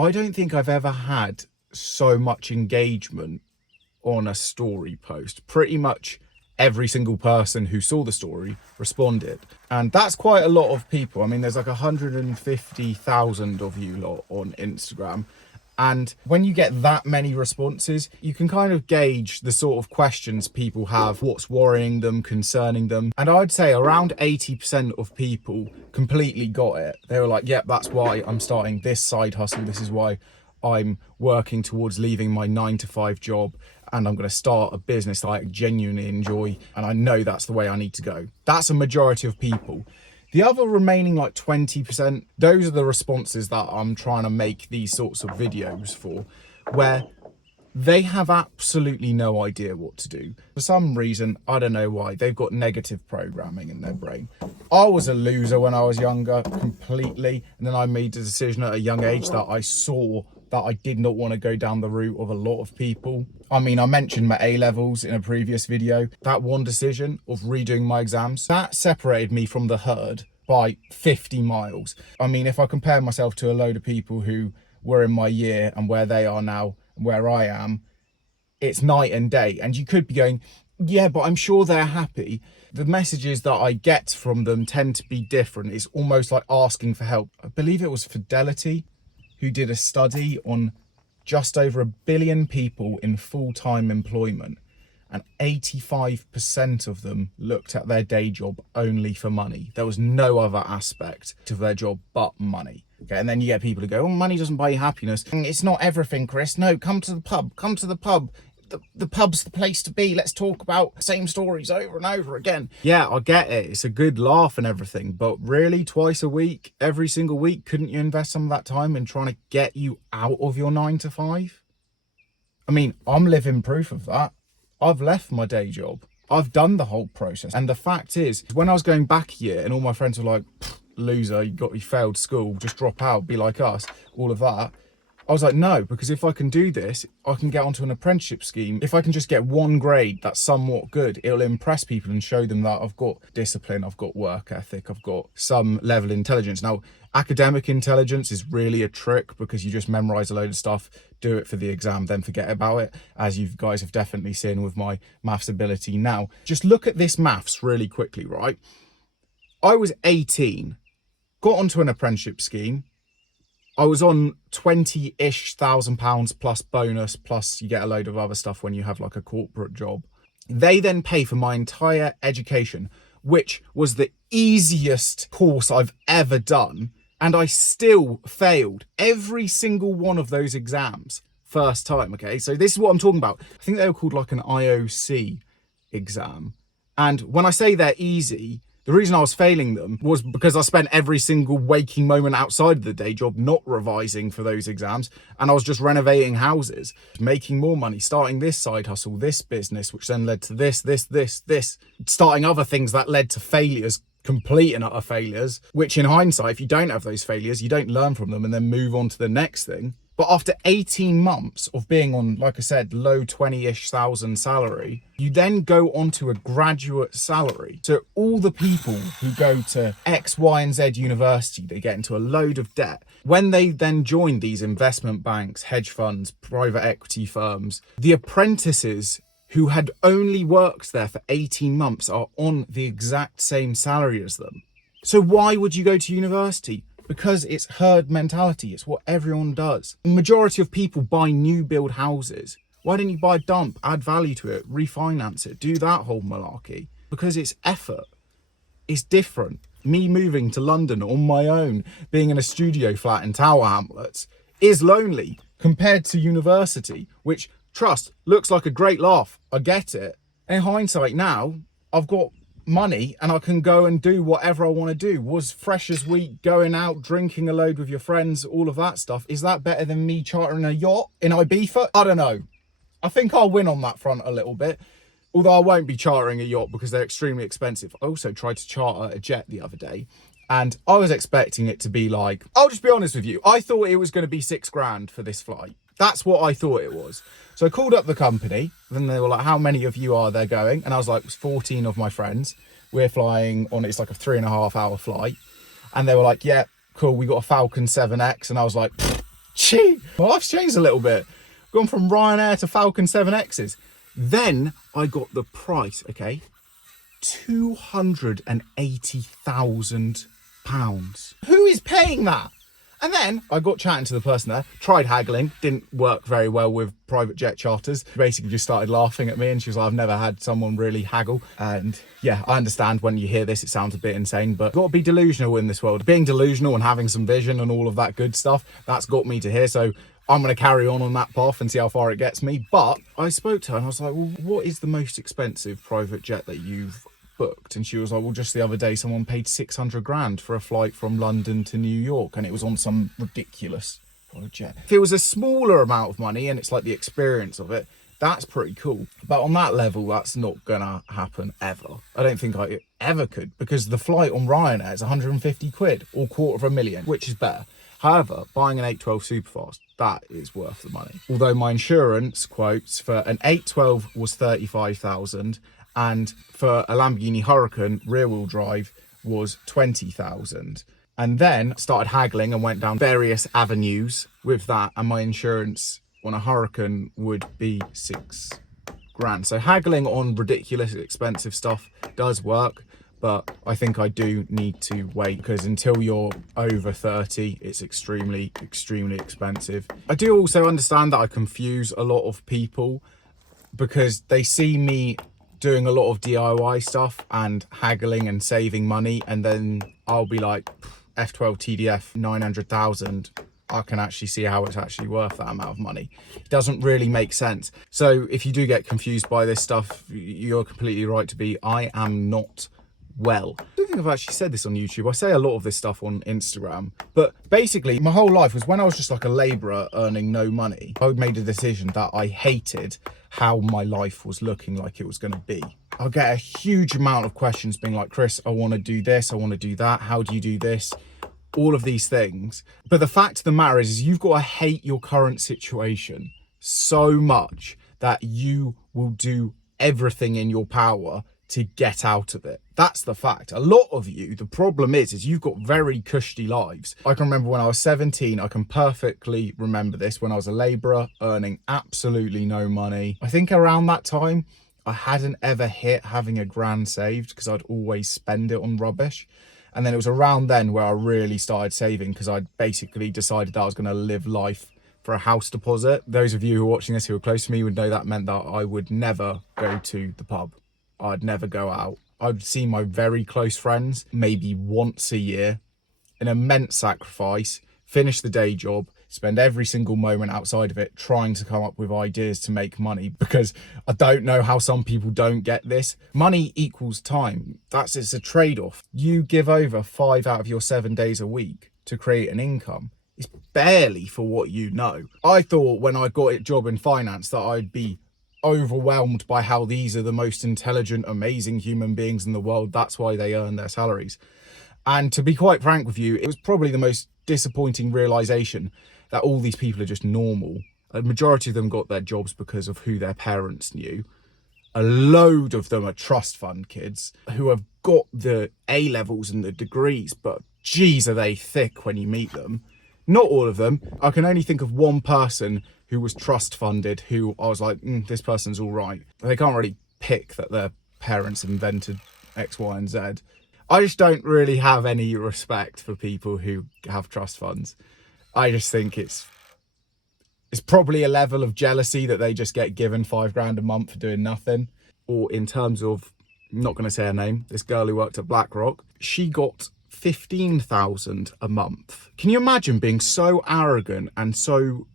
I don't think I've ever had so much engagement on a story post. Pretty much every single person who saw the story responded. And that's quite a lot of people. I mean, there's like 150,000 of you lot on Instagram. And when you get that many responses, you can kind of gauge the sort of questions people have, what's worrying them, concerning them. And I'd say around 80% of people completely got it. They were like, yep, that's why I'm starting this side hustle. This is why I'm working towards leaving my 9-to-5 job, and I'm going to start a business that I genuinely enjoy. And I know that's the way I need to go. That's a majority of people. The other remaining like 20%, those are the responses that I'm trying to make these sorts of videos for, where they have absolutely no idea what to do. For some reason, I don't know why, they've got negative programming in their brain. I was a loser when I was younger, completely. And then I made the decision at a young age that I saw that I did not want to go down the route of a lot of people. I mean, I mentioned my A-levels in a previous video. That one decision of redoing my exams, that separated me from the herd by 50 miles. I mean, if I compare myself to a load of people who were in my year and where they are now, where I am, it's night and day. And you could be going, yeah, but I'm sure they're happy. The messages that I get from them tend to be different. It's almost like asking for help. I believe it was Fidelity who did a study on just over 1 billion people in full-time employment, and 85% of them looked at their day job only for money. There was no other aspect to their job but money. Okay, and then you get people who go, oh, money doesn't buy you happiness. It's not everything, Chris. No, come to the pub. Come to the pub. The pub's the place to be. Let's talk about the same stories over and over again. Yeah, I get it. It's a good laugh and everything. But really, twice a week, every single week, couldn't you invest some of that time in trying to get you out of your 9-to-5? I mean, I'm living proof of that. I've left my day job. I've done the whole process. And the fact is, when I was going back a year and all my friends were like, loser, you failed school, just drop out, be like us, all of that. I was like, no, because if I can do this, I can get onto an apprenticeship scheme. If I can just get one grade that's somewhat good, it'll impress people and show them that I've got discipline, I've got work ethic, I've got some level of intelligence. Now, academic intelligence is really a trick because you just memorize a load of stuff, do it for the exam, then forget about it, as you guys have definitely seen with my maths ability now. Just look at this maths really quickly, right? I was 18, got onto an apprenticeship scheme. I was on 20-ish thousand pounds plus bonus, plus you get a load of other stuff when you have like a corporate job. They then pay for my entire education, which was the easiest course I've ever done. And I still failed every single one of those exams first time, okay? So this is what I'm talking about. I think they were called like an IOC exam. And when I say they're easy, the reason I was failing them was because I spent every single waking moment outside of the day job not revising for those exams. And I was just renovating houses, making more money, starting this side hustle, this business, which then led to this, starting other things that led to failures, complete and utter failures, which in hindsight, if you don't have those failures, you don't learn from them and then move on to the next thing. But after 18 months of being on, like I said, low 20-ish thousand salary, you then go onto a graduate salary. So all the people who go to X, Y, and Z university, they get into a load of debt. When they then join these investment banks, hedge funds, private equity firms, the apprentices who had only worked there for 18 months are on the exact same salary as them. So why would you go to university? Because it's herd mentality. It's what everyone does. The majority of people buy new build houses. Why don't you buy a dump, add value to it, refinance it, do that whole malarkey? Because it's effort. It's different. Me moving to London on my own, being in a studio flat in Tower Hamlets, is lonely compared to university, which, trust, looks like a great laugh. I get it. In hindsight now, I've got money and I can go and do whatever I want to do. Was fresh as wheat, going out, drinking a load with your friends, all of that stuff. Is that better than me chartering a yacht in Ibiza? I don't know. I think I'll win on that front a little bit. Although I won't be chartering a yacht because they're extremely expensive. I also tried to charter a jet the other day and I was expecting it to be like, I'll just be honest with you, I thought it was going to be $6,000 for this flight. That's what I thought it was. So I called up the company, then they were like, how many of you are there going? And I was like, it's 14 of my friends. We're flying on, it's like a 3.5 hour flight. And they were like, yeah, cool, we got a Falcon 7X. And I was like, Gee, my life's changed a little bit. Gone from Ryanair to Falcon 7Xs. Then I got the price, okay? £280,000. Who is paying that? And then I got chatting to the person there, tried haggling, didn't work very well with private jet charters. Basically just started laughing at me and she was like, I've never had someone really haggle. And yeah, I understand when you hear this, it sounds a bit insane, but got to be delusional in this world. Being delusional and having some vision and all of that good stuff, that's got me to here. So I'm going to carry on that path and see how far it gets me. But I spoke to her and I was like, well, what is the most expensive private jet that you've booked? And she was like, well, just the other day someone paid 600 grand for a flight from London to New York and it was on some ridiculous jet. If it was a smaller amount of money and it's like the experience of it, that's pretty cool. But on that level, that's not gonna happen ever. I don't think I ever could, because the flight on Ryanair is 150 quid or £250,000, which is better. However, buying an 812 Superfast, that is worth the money. Although my insurance quotes for an 812 was 35,000 and for a Lamborghini Huracan rear-wheel drive was 20,000. And then started haggling and went down various avenues with that, and my insurance on a Huracan would be 6 grand. So haggling on ridiculous expensive stuff does work, but I think I do need to wait, because until you're over 30, it's extremely, extremely expensive. I do also understand that I confuse a lot of people because they see me doing a lot of DIY stuff and haggling and saving money, and then I'll be like, F12 TDF 900,000, I can actually see how it's actually worth that amount of money. It doesn't really make sense. So if you do get confused by this stuff, you're completely right to be. I am not well. I don't think I've actually said this on YouTube. I say a lot of this stuff on Instagram, but basically my whole life was when I was just like a labourer earning no money, I made a decision that I hated how my life was looking like it was going to be. I'll get a huge amount of questions being like, Chris, I want to do this, I want to do that, how do you do this? All of these things. But the fact of the matter is you've got to hate your current situation so much that you will do everything in your power to get out of it. That's the fact. A lot of you, the problem is you've got very cushy lives. I can remember when I was 17, I can perfectly remember this, when I was a labourer earning absolutely no money. I think around that time, I hadn't ever hit having a grand saved because I'd always spend it on rubbish. And then it was around then where I really started saving, because I'd basically decided that I was going to live life for a house deposit. Those of you who are watching this who are close to me would know that meant that I would never go to the pub. I'd never go out. I'd see my very close friends maybe once a year, an immense sacrifice, finish the day job, spend every single moment outside of it trying to come up with ideas to make money, because I don't know how some people don't get this. Money equals time. It's a trade-off. You give over 5 out of your 7 days a week to create an income. It's barely for what you know. I thought when I got a job in finance that I'd be overwhelmed by how these are the most intelligent, amazing human beings in the world. That's why they earn their salaries. And to be quite frank with you, it was probably the most disappointing realization that all these people are just normal. A majority of them got their jobs because of who their parents knew. A load of them are trust fund kids who have got the A levels and the degrees, but geez, are they thick when you meet them. Not all of them. I can only think of one person who was trust funded who I was like, this person's all right. They can't really pick that their parents invented X, Y, and Z. I just don't really have any respect for people who have trust funds. I just think it's probably a level of jealousy that they just get given 5 grand a month for doing nothing. Or in terms of, I'm not going to say her name, this girl who worked at BlackRock, she got 15,000 a month. Can you imagine being so arrogant and so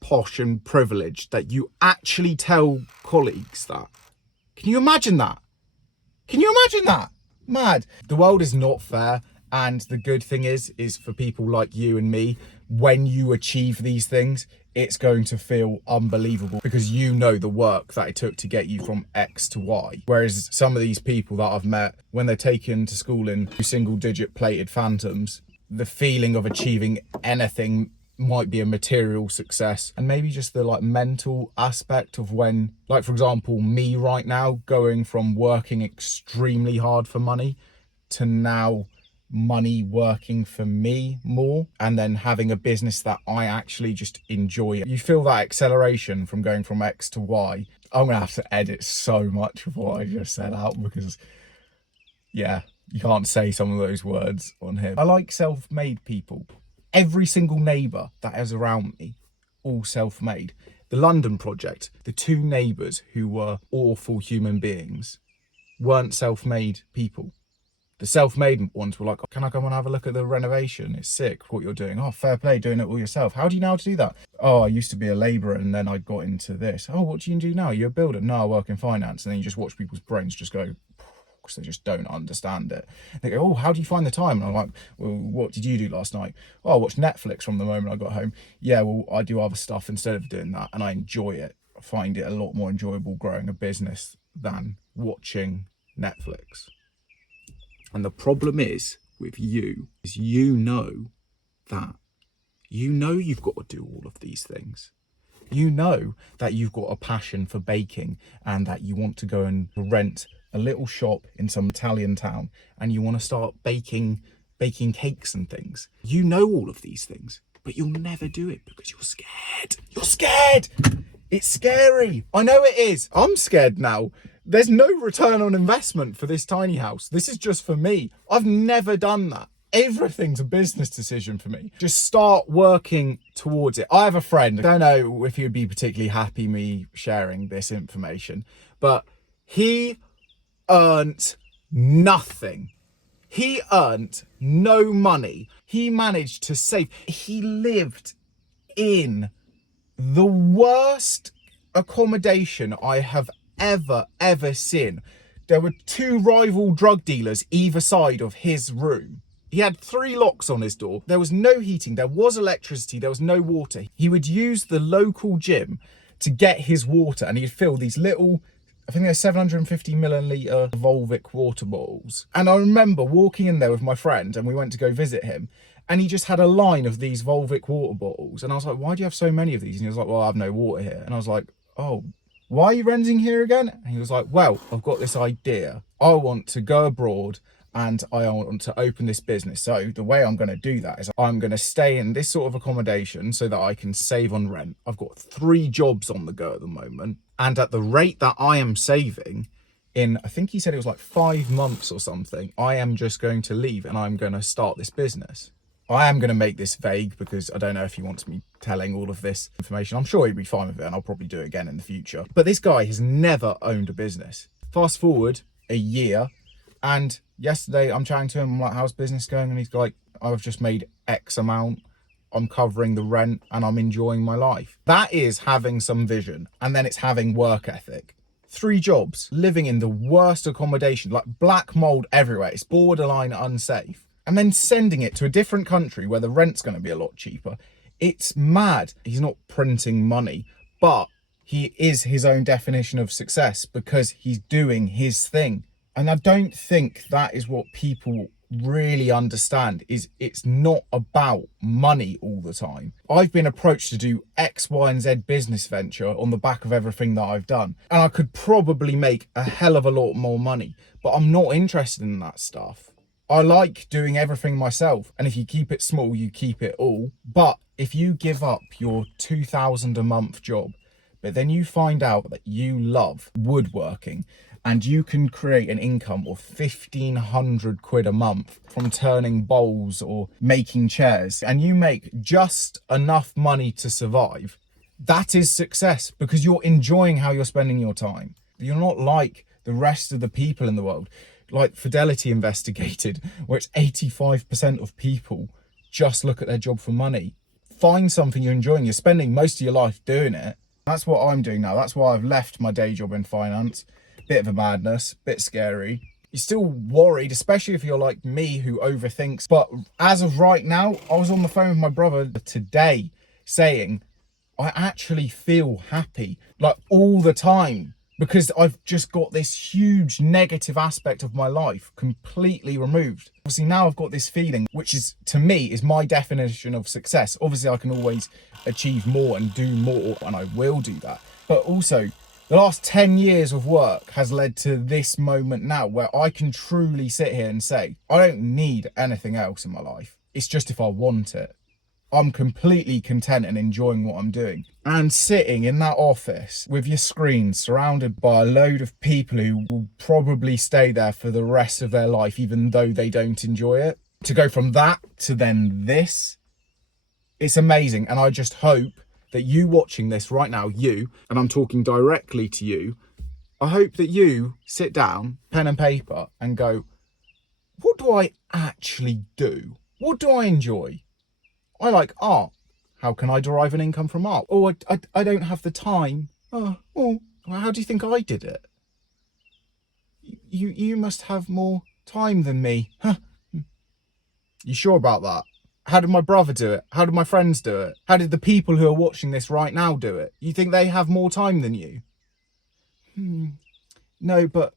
posh and privileged that you actually tell colleagues that? Can you imagine that? Can you imagine that? Mad. The world is not fair, and the good thing is for people like you and me, when you achieve these things, it's going to feel unbelievable because you know the work that it took to get you from X to Y. Whereas some of these people that I've met, when they're taken to school in single-digit plated Phantoms, the feeling of achieving anything might be a material success, and maybe just the like mental aspect of when, like for example, me right now going from working extremely hard for money to now money working for me more, and then having a business that I actually just enjoy. You feel that acceleration from going from X to Y. I'm gonna have to edit so much of what I just said out, because yeah, you can't say some of those words on here. I like self-made people. Every single neighbour that is around me, all self-made. The London project, the 2 neighbours who were awful human beings weren't self-made people. The self-made ones were like, can I come and have a look at the renovation? It's sick what you're doing. Oh, fair play, doing it all yourself. How do you know how to do that? Oh, I used to be a labourer and then I got into this. Oh, what do you do now? You're a builder? No, I work in finance. And then you just watch people's brains just go, because they just don't understand it. They go, oh, how do you find the time? And I'm like, well, what did you do last night? Oh, I watched Netflix from the moment I got home. Yeah, well, I do other stuff instead of doing that, and I enjoy it. I find it a lot more enjoyable growing a business than watching Netflix. And the problem is with you, is that you've got to do all of these things. You know that you've got a passion for baking and that you want to go and rent a little shop in some Italian town and you want to start baking cakes and things. You know all of these things, but you'll never do it because you're scared. You're scared. It's scary. I know it is. I'm scared now. There's no return on investment for this tiny house. This is just for me. I've never done that. Everything's a business decision for me. Just start working towards it. I have a friend, I don't know if he would be particularly happy me sharing this information, but he earned nothing. He earned no money. He managed to save. He lived in the worst accommodation I have ever seen. There were 2 rival drug dealers either side of his room. He had 3 locks on his door. There was no heating. There was electricity. There was no water. He would use the local gym to get his water, and he'd fill these little, I think they're 750 milliliter Volvic water bottles. And I remember walking in there with my friend and we went to go visit him, and he just had a line of these Volvic water bottles. And I was like, why do you have so many of these? And he was like, well, I have no water here. And I was like, oh, why are you renting here again? And he was like, well, I've got this idea. I want to go abroad and I want to open this business. So the way I'm going to do that is I'm going to stay in this sort of accommodation so that I can save on rent. I've got 3 jobs on the go at the moment. And at the rate that I am saving, in, I think he said it was like 5 months or something, I am just going to leave and I'm going to start this business. I am going to make this vague because I don't know if he wants me telling all of this information. I'm sure he'd be fine with it and I'll probably do it again in the future. But this guy has never owned a business. Fast forward a year, and yesterday I'm chatting to him, I'm like, how's business going? And he's like, I've just made X amount, I'm covering the rent and I'm enjoying my life. That is having some vision, and then it's having work ethic. 3 jobs, living in the worst accommodation, like black mold everywhere. It's borderline unsafe. And then sending it to a different country where the rent's going to be a lot cheaper. It's mad. He's not printing money, but he is his own definition of success because he's doing his thing. And I don't think that is what people really understand, is it's not about money all the time. I've been approached to do X, Y, and Z business venture on the back of everything that I've done. And I could probably make a hell of a lot more money, but I'm not interested in that stuff. I like doing everything myself. And if you keep it small, you keep it all. But if you give up your 2,000 a month job, but then you find out that you love woodworking and you can create an income of 1,500 quid a month from turning bowls or making chairs, and you make just enough money to survive, that is success because you're enjoying how you're spending your time. You're not like the rest of the people in the world. Like Fidelity investigated, where it's 85% of people just look at their job for money. Find something you're enjoying. You're spending most of your life doing it. That's what I'm doing now. That's why I've left my day job in finance. Bit of a madness, bit scary. You're still worried, especially if you're like me who overthinks. But as of right now, I was on the phone with my brother today saying, I actually feel happy, like all the time, because I've just got this huge negative aspect of my life completely removed. Obviously now I've got this feeling, which is, to me, is my definition of success. Obviously I can always achieve more and do more, and I will do that. But also, The last 10 years of work has led to this moment now where I can truly sit here and say, I don't need anything else in my life. It's just if I want it. I'm completely content and enjoying what I'm doing. And sitting in that office with your screen surrounded by a load of people who will probably stay there for the rest of their life, even though they don't enjoy it. To go from that to then this, it's amazing. And I just hope that you watching this right now, you, and I'm talking directly to you, I hope that you sit down, pen and paper, and go, what do I actually do? What do I enjoy? I like art. How can I derive an income from art? Oh, I don't have the time. Oh, well, how do you think I did it? You must have more time than me. Huh? You sure about that? How did my brother do it? How did my friends do it? How did the people who are watching this right now do it? You think they have more time than you? No, but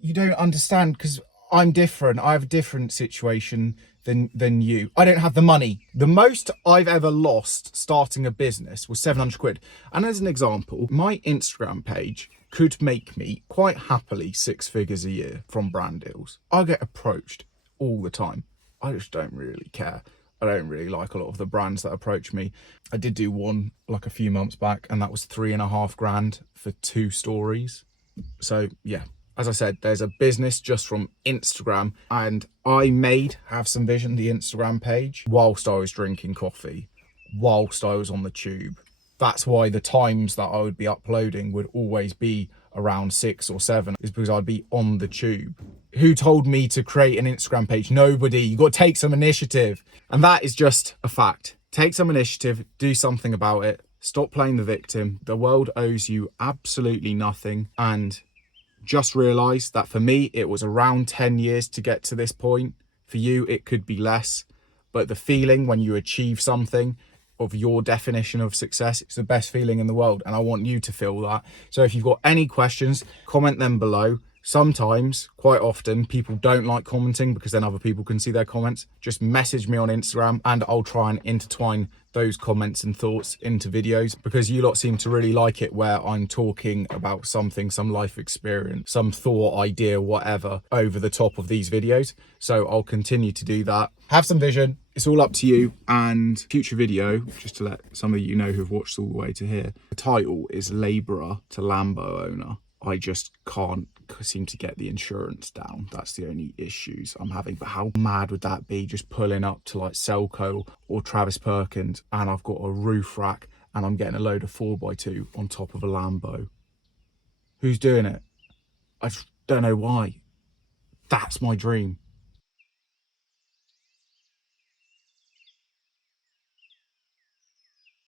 you don't understand because I'm different. I have a different situation than you. I don't have the money. The most I've ever lost starting a business was 700 quid. And as an example, my Instagram page could make me quite happily 6 figures a year from brand deals. I get approached all the time. I just don't really care. I don't really like a lot of the brands that approach me. I did do one like a few months back, and that was 3.5 grand for 2 stories. So yeah, as I said, there's a business just from Instagram, and I made Have Some Vision, the Instagram page, whilst I was drinking coffee, whilst I was on the tube. That's why the times that I would be uploading would always be around 6 or 7, is because I'd be on the tube. Who told me to create an Instagram page? Nobody. You got to take some initiative. And that is just a fact. Take some initiative, do something about it. Stop playing the victim. The world owes you absolutely nothing. And just realize that for me, it was around 10 years to get to this point. For you, it could be less. But the feeling when you achieve something of your definition of success, it's the best feeling in the world. And I want you to feel that. So if you've got any questions, comment them below. Sometimes, quite often, people don't like commenting because then other people can see their comments. Just message me on Instagram and I'll try and intertwine those comments and thoughts into videos, because you lot seem to really like it where I'm talking about something, some life experience, some thought, idea, whatever, over the top of these videos. So I'll continue to do that. Have some vision. It's all up to you. And future video, just to let some of you know who've watched all the way to here, the title is Labourer to Lambo Owner. I just can't seem to get the insurance down. That's the only issues I'm having. But how mad would that be, just pulling up to like Selco or Travis Perkins and I've got a roof rack and I'm getting a load of 4x2 on top of a Lambo? Who's doing it? I just don't know why. That's my dream.